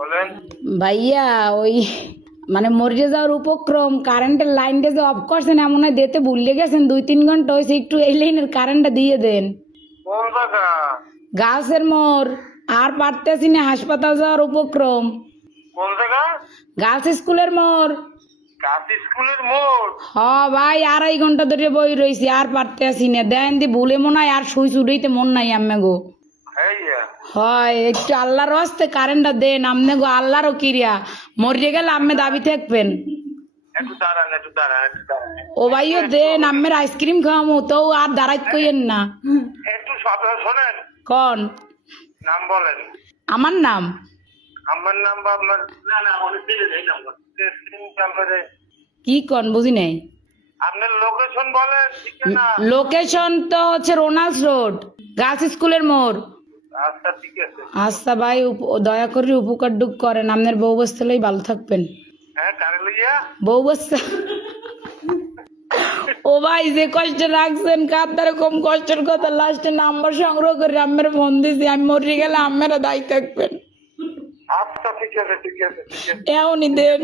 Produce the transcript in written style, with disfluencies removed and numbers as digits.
বলেন। ভাইয়া ওই মানে মরে যাওয়ার উপক্রম কারেন্টের লাইনটা যে অফ করছেন এমন হয় দিতে ভুলে গেছেন 2-3 ঘন্টা হয়েছে একটু এই লাইনের কারেন্টটা দিয়ে দেন। কোন জায়গা? গাছের মোড় আর পারতেছি না হাসপাতাল যাওয়ার উপক্রম। কোন জায়গা? গার্লস স্কুলের মোড়। কাশি স্কুলের মোড়। হ ভাই 2.5 ঘন্টা ধরে বই রয়েছি আর পারতেছি না দেন দি ভুলে মনে হয় আর সুই চুড়াইতে মন নাই আম্মে গো। হ্যাঁ হয় একটু আল্লাহর হস্তে কারেন্টটা দেন আমনে গো আল্লাহরও কিরিয়া মরে গেলে আম্মে দাবি থাকবেন। একটু দাঁড়ান একটু দাঁড়ান একটু দাঁড়ান। ও ভাইও দেন আম্মের আইসক্রিম খাওয়ামু তো আর দাঁড়াইত কইেন না। একটু শোনেন। কন নাম বলেন। আমার নাম আমার নাম বা আপনার না না অনেক দিলে এই নাম্বার নাম্বারে কি কন বুঝি নাই। আপনার লোকেশন বলেন ঠিকানা। লোকেশন তো হচ্ছে রোনাল্ডস রোড গার্লস স্কুলের মোড়। আচ্ছা ঠিক আছে। আচ্ছা ভাই দয়া করে উপকার ডুক করেন আপনার বউ বস্তালেই ভালো থাকবেন। হ্যাঁ কারে লইয়া? বউ বস্তা ও ভাই যে কষ্ট রাখছেন কার কম কষ্টের কথা লাস্টে নাম্বার সংগ্রহ করে আম্মের ফোন দিছি আমি মরে গেলে আম্মেরা দায়ী থাকবেন। আচ্ছা ঠিক আছে ঠিক আছে ঠিক আছে। এমনই দেন।